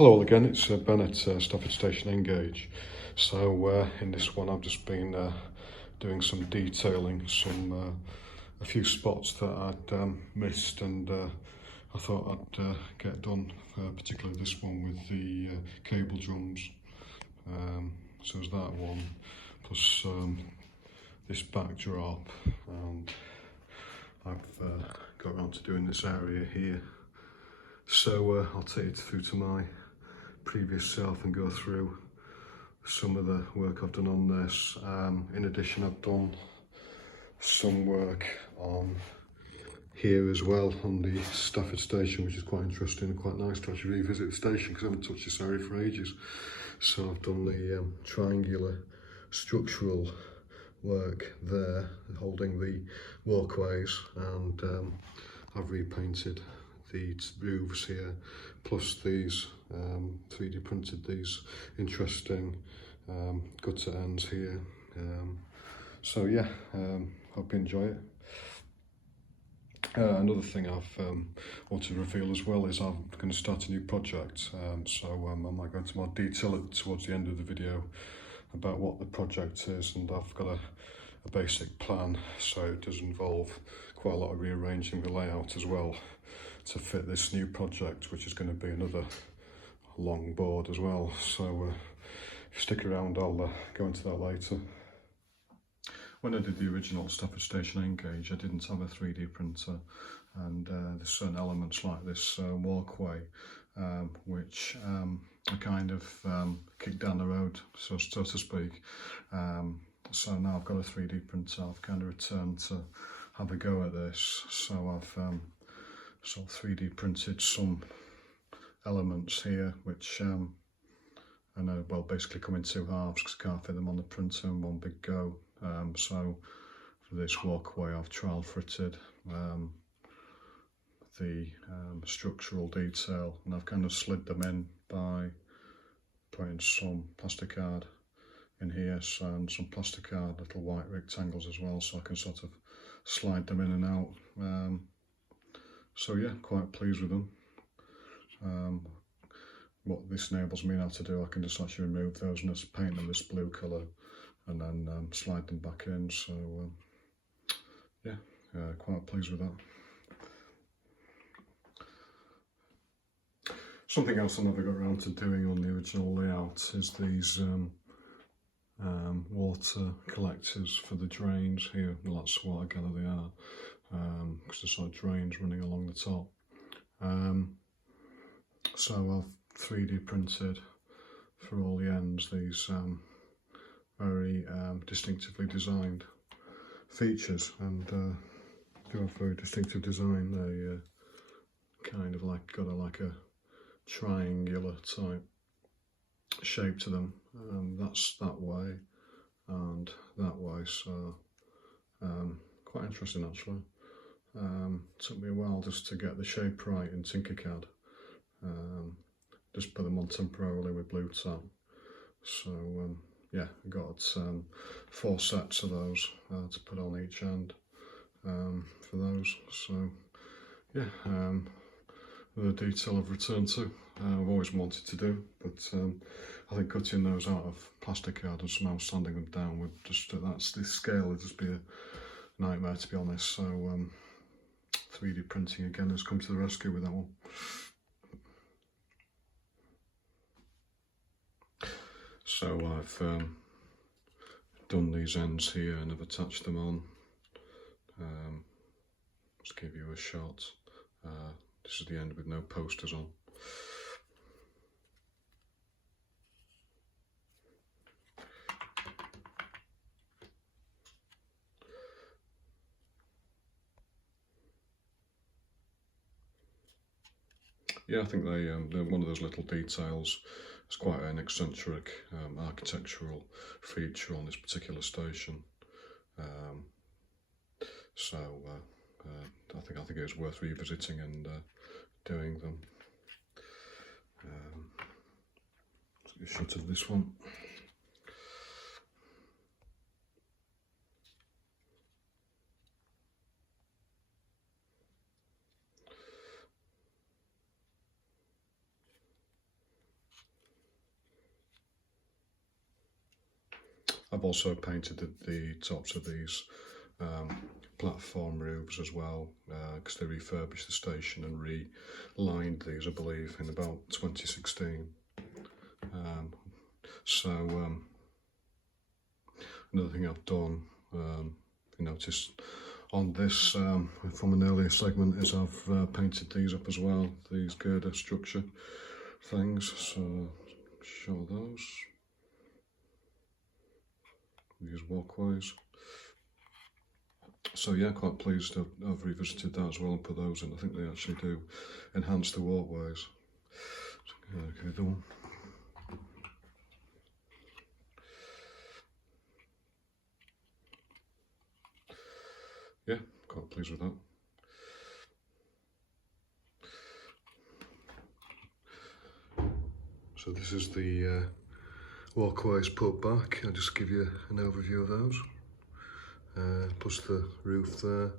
Hello again, it's Ben at Stafford Station Engage. So in this one I've just been doing some detailing, a few spots that I'd missed, and I thought I'd get done, particularly this one with the cable drums. So there's that one, plus this backdrop, and I've got around to doing this area here. So I'll take you through to my previous self and go through some of the work I've done on this. In addition, I've done some work on here as well, on the Stafford Station, which is quite interesting and quite nice to actually revisit the station because I haven't touched this area for ages. So I've done the triangular structural work there, holding the walkways, and I've repainted the roofs here, plus these 3D printed these interesting gutter ends here. So yeah, hope you enjoy it. Another thing I've want to reveal as well is I'm going to start a new project, so I might go into more detail towards the end of the video about what the project is, and I've got a basic plan, so it does involve quite a lot of rearranging the layout as well to fit this new project, which is going to be another long board as well. So if you stick around, I'll go into that later. When I did the original Stafford Station Engage, I didn't have a 3D printer, and there's certain elements like this walkway which I kind of kicked down the road, so to speak. So now I've got a 3D printer, I've kind of returned to have a go at this. So I've sort of 3D printed some elements here, which I know, well, basically come in two halves because I can't fit them on the printer in one big go. So for this walkway I've trial fitted the structural detail, and I've kind of slid them in by putting some plasticard in here, and some plasticard little white rectangles as well, so I can sort of slide them in and out. So yeah, quite pleased with them. What this enables me now to do, I can just actually remove those and just paint them this blue colour, and then slide them back in. So yeah, quite pleased with that. Something else I never got around to doing on the original layout is these water collectors for the drains here. Well, that's what I gather they are, because there's sort of drains running along the top. So I've 3D printed for all the ends these very distinctively designed features, and they have very distinctive design. They kind of like got a triangular type shape to them. That's that way and that way, so quite interesting actually. Took me a while just to get the shape right in Tinkercad. Just put them on temporarily with blue tack. So yeah, I got 4 sets of those to put on each end for those. So yeah, the detail I've returned to, I've always wanted to do, but I think cutting those out of plasticard and somehow sanding them down would just, that's the scale, would just be a nightmare, to be honest. So 3D printing again has come to the rescue with that one. So I've done these ends here and I've attached them on. Just give you a shot. This is the end with no posters on. Yeah, I think they're one of those little details. It's quite an eccentric architectural feature on this particular station. So I think it was worth revisiting and doing them. Let's get a shot of this one. I've also painted the tops of these platform roofs as well, because they refurbished the station and relined these, I believe, in about 2016. Another thing I've done, you notice on this from an earlier segment, is I've painted these up as well, these girder structure things, so show those, these walkways. So yeah, quite pleased I've revisited that as well and put those in. I think they actually do enhance the walkways. Okay, the one. Yeah, quite pleased with that. So this is the walkways put back. I'll just give you an overview of those. Plus the roof there.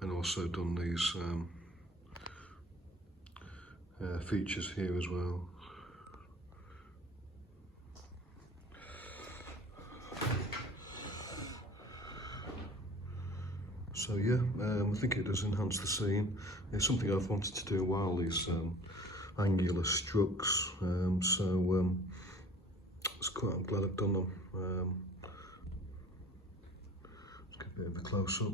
And also done these features here as well. So yeah, I think it does enhance the scene. It's something I've wanted to do a while, these angular struts, I'm glad I've done them. Let's get a bit of a close-up.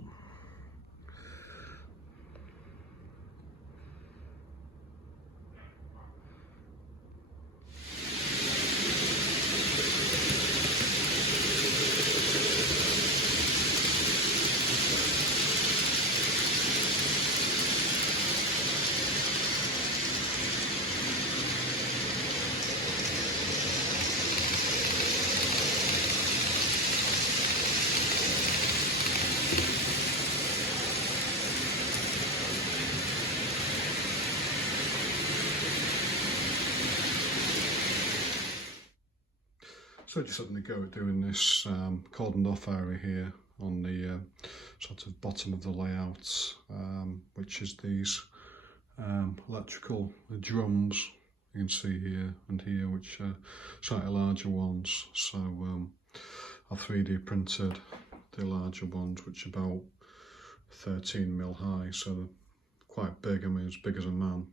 So just having a go at doing this cordoned off area here on the sort of bottom of the layout, which is these electrical drums you can see here and here, which are slightly larger ones. So I've 3D printed the larger ones, which are about 13mm high, so they're quite big. I mean, as big as a man,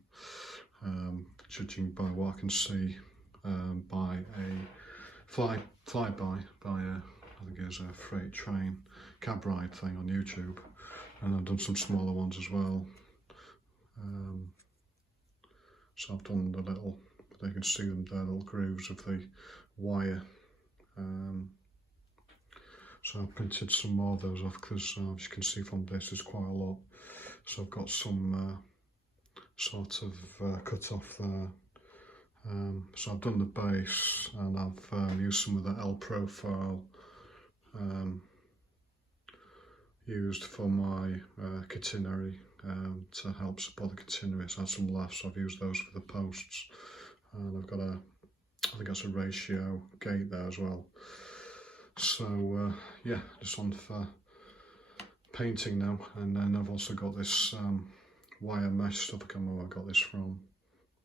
judging by what I can see by a flyby by I think it's a freight train cab ride thing on YouTube, and I've done some smaller ones as well. So I've done the little, you can see them there, little grooves of the wire. So I've printed some more of those off because as you can see from this, there's quite a lot. So I've got some sort of cut off there. So I've done the base, and I've used some of the L profile used for my catenary to help support the catenary. So I had some left, so I've used those for the posts, and I've got I think that's a ratio gate there as well. So yeah, just on for painting now. And then I've also got this wire mesh stuff. I can't remember where I got this from.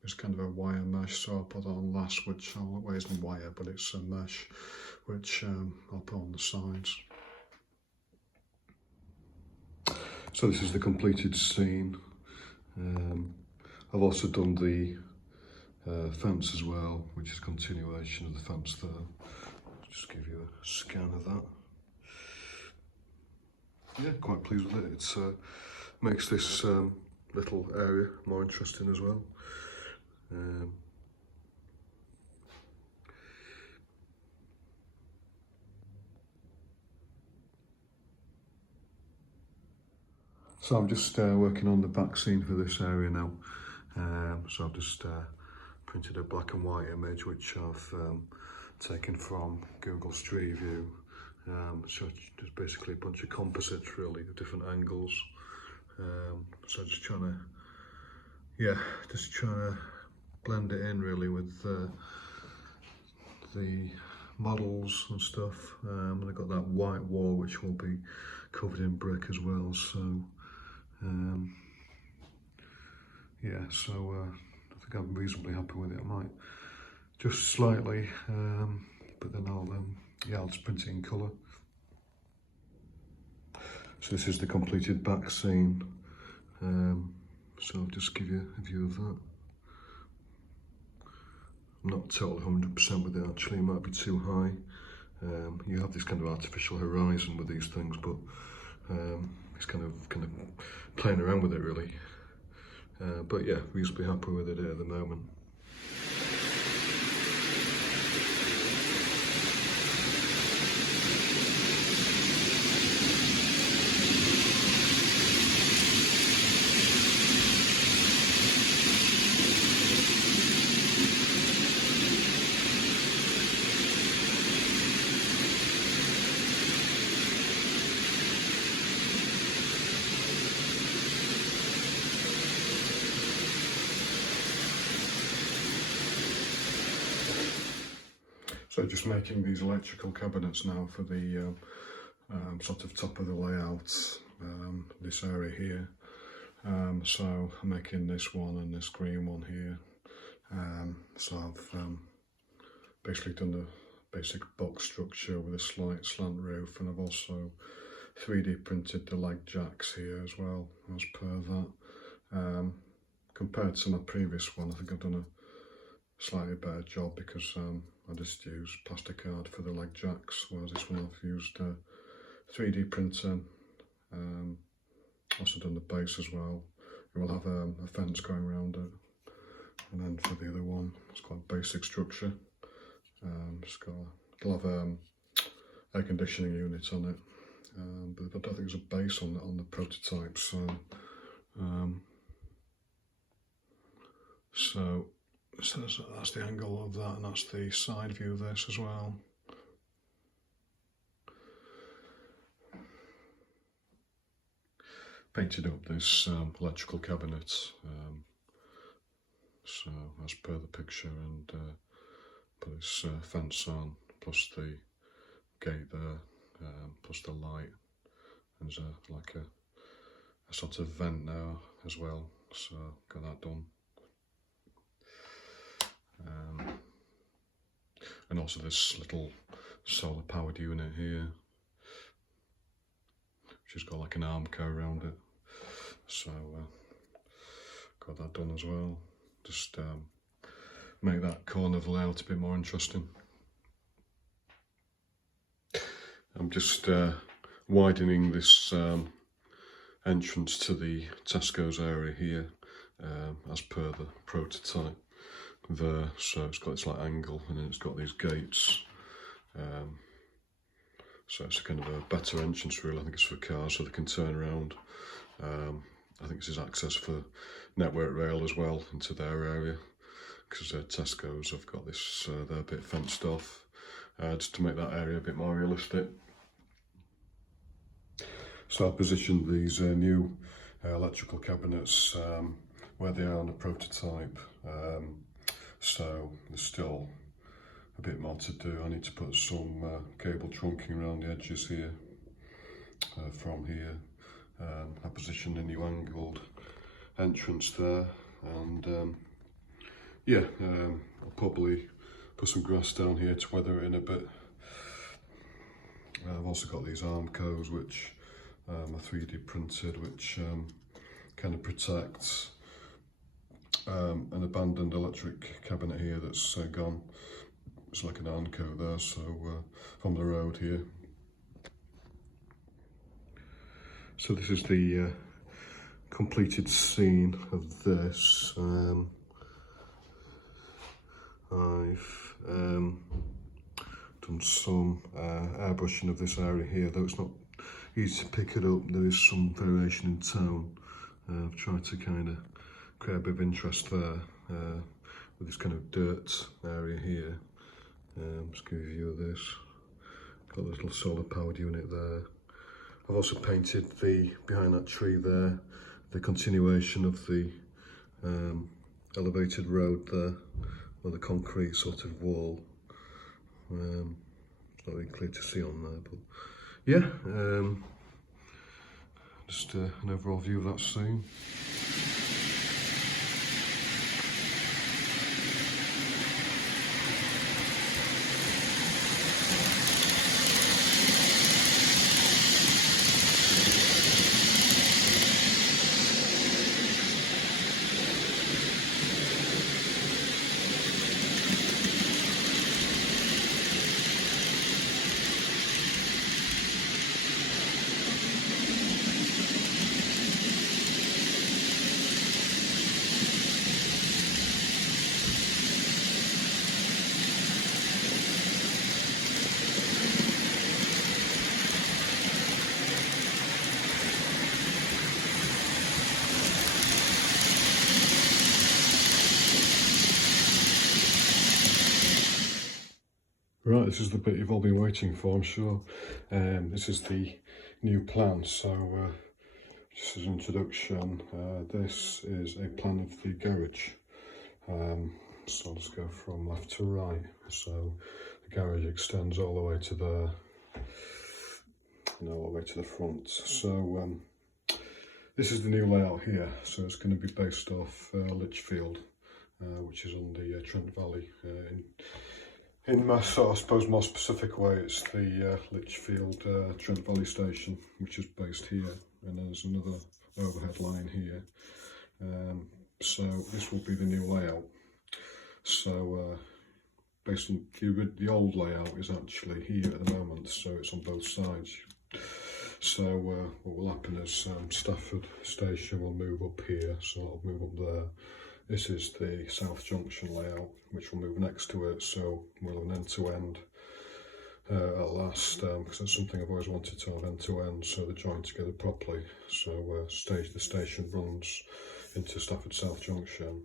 It's kind of a wire mesh, so I'll put that on last, which well, it isn't wire, but it's a mesh, which I'll put on the sides. So this is the completed scene. I've also done the fence as well, which is a continuation of the fence there. I'll just give you a scan of that. Yeah, quite pleased with it. It makes this little area more interesting as well. So I'm just working on the back scene for this area now. So I've just printed a black and white image, which I've taken from Google Street View. So just basically a bunch of composites, really, of different angles. So just trying to blend it in really with the models and stuff. And I've got that white wall which will be covered in brick as well. So yeah, so I think I'm reasonably happy with it. I might just slightly, but then I'll just print it in colour. So this is the completed back scene. So I'll just give you a view of that. I'm not totally 100% with it actually, it might be too high. You have this kind of artificial horizon with these things, but it's kind of playing around with it really. But yeah, reasonably happy with it at the moment. So just making these electrical cabinets now for the sort of top of the layout, this area here. So I'm making this one and this green one here. So I've basically done the basic box structure with a slight slant roof, and I've also 3D printed the leg jacks here as well, as per that. Compared to my previous one, I think I've done a slightly better job because I just used plastic card for the leg jacks, whereas this one I've used 3D printer. Also done the base as well. It will have a fence going around it. And then for the other one, it's quite a basic structure. It'll have air conditioning unit on it, but I don't think there's a base on the prototype. So that's the angle of that, and that's the side view of this as well. Painted up this electrical cabinet, so as per the picture, and put this fence on, plus the gate there, plus the light, and there's like a sort of vent now as well, so got that done. And also this little solar powered unit here, which has got like an arm car around it, so got that done as well. Just make that corner of the layout a bit more interesting. I'm just widening this entrance to the Tesco's area here, as per the prototype there. So it's got this like angle, and then it's got these gates. So it's a kind of a better entrance really. I think it's for cars so they can turn around. I think this is access for Network Rail as well into their area, because Tesco's have got this, they're a bit fenced off, just to make that area a bit more realistic. So I've positioned these new electrical cabinets where they are on the prototype. So there's still a bit more to do. I need to put some cable trunking around the edges here, from here. I positioned a new angled entrance there, and yeah, I'll probably put some grass down here to weather it in a bit. I've also got these arm cones which are 3D printed, which kind of protects an abandoned electric cabinet here that's gone. It's like an arm coat there, so from the road here. So this is the completed scene of this. I've done some airbrushing of this area here, though it's not easy to pick it up. There is some variation in tone. I've tried to kind of create a bit of interest there with this kind of dirt area here. Just give you a view of this. Got this little solar powered unit there. I've also painted the, behind that tree there, the continuation of the elevated road there, with the concrete sort of wall. It's not really clear to see on there, but yeah, just an overall view of that scene. Right, this is the bit you've all been waiting for, I'm sure. This is the new plan, so just as an introduction, this is a plan of the garage. So let's go from left to right. So the garage extends all the way to the, all the way to the front. So this is the new layout here. So it's going to be based off Lichfield, which is on the Trent Valley. In my sort of, I suppose, more specific way, it's the Lichfield Trent Valley station, which is based here, and there's another overhead line here. So this will be the new layout. So based on the old layout is actually here at the moment, so it's on both sides. So what will happen is Stafford station will move up here, so it'll move up there. This is the South Junction layout, which will move next to it, so we'll have an end-to-end at last, because that's something I've always wanted to have end-to-end, so they're joined together properly. So the station runs into Stafford South Junction,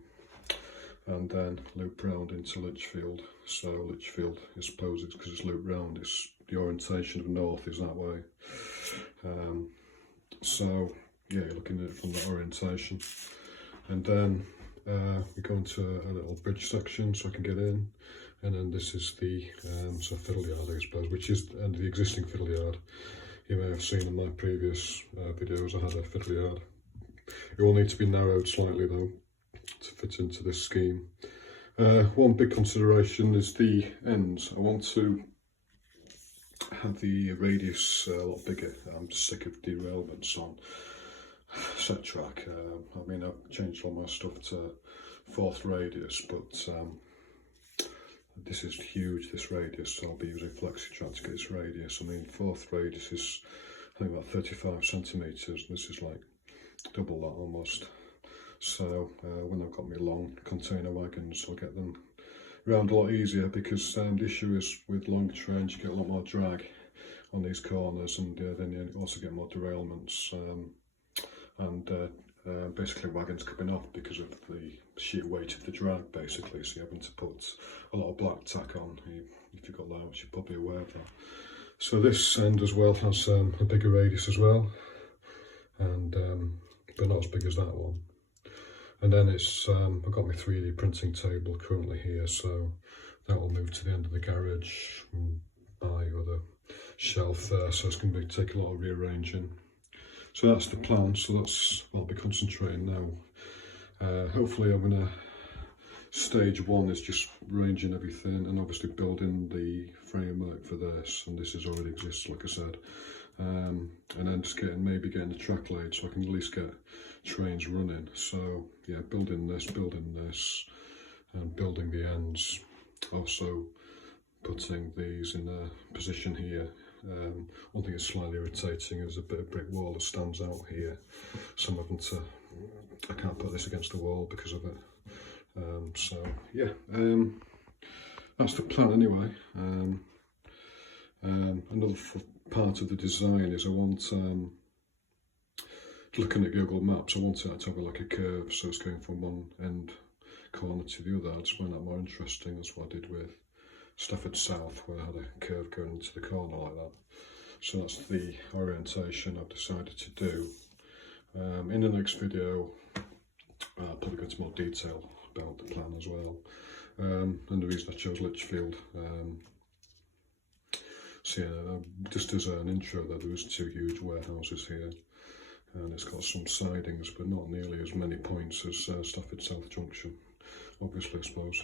and then loop round into Lichfield. So Lichfield, I suppose it's because it's looped round, it's the orientation of north is that way. So yeah, you're looking at it from that orientation, and then we go into a little bridge section so I can get in, and then this is the fiddle yard, I suppose, which is the existing fiddle yard. You may have seen in my previous videos I had a fiddle yard. It will need to be narrowed slightly though to fit into this scheme. One big consideration is the ends. I want to have the radius a lot bigger. I'm sick of derailments on set track. I mean, I've changed all my stuff to 4th radius, but this is huge, this radius, so I'll be using FlexiTrack to get this radius. I mean, 4th radius is, I think, about 35 centimetres. This is like double that almost. So when I've got my long container wagons, I'll get them round a lot easier, because the issue is with long trains you get a lot more drag on these corners, and then you also get more derailments. Basically wagons coming off because of the sheer weight of the drag, basically, so you're having to put a lot of black tack on. If you've got that, which you're probably aware of that. So this end as well has a bigger radius as well, and but not as big as that one. And then it's I've got my 3D printing table currently here, so that will move to the end of the garage by the shelf there, so it's going to take a lot of rearranging. So that's the plan, so that's what I'll be concentrating now. Hopefully I'm going to, stage 1 is just arranging everything and obviously building the framework for this, and this already exists, like I said. And then just maybe getting the track laid so I can at least get trains running. So yeah, building this, and building the ends. Also putting these in a position here. One thing that's slightly irritating is a bit of brick wall that stands out here. Some of them I can't put this against the wall because of it. So yeah, that's the plan anyway. Another part of the design is I want, looking at Google Maps, I want it to have like a curve, so it's going from one end corner to the other. I just find that more interesting. That's what I did with Stafford South, where I had a curve going into the corner like that. So that's the orientation I've decided to do. In the next video, I'll probably go into more detail about the plan as well. And the reason I chose Lichfield. So yeah, just as an intro, there was 2 huge warehouses here, and it's got some sidings, but not nearly as many points as Stafford South Junction, obviously, I suppose.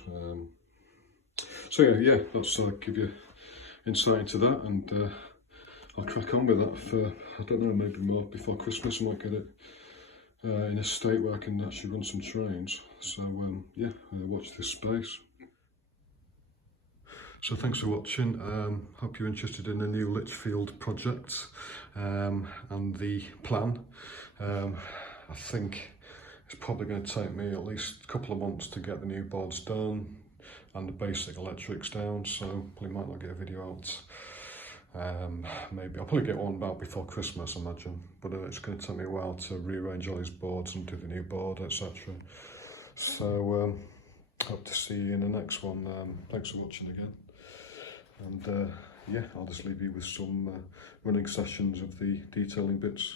So yeah, let's give you insight into that, and I'll crack on with that for, I don't know, maybe more before Christmas. I might get it in a state where I can actually run some trains. So yeah, watch this space. So thanks for watching. Hope you're interested in the new Lichfield project and the plan. I think it's probably going to take me at least a couple of months to get the new boards done and the basic electrics down, so we might not get a video out. Maybe I'll probably get one about before Christmas, I imagine, but it's going to take me a while to rearrange all these boards and do the new board, etc. So hope to see you in the next one. Thanks for watching again. And yeah, I'll just leave you with some running sessions of the detailing bits.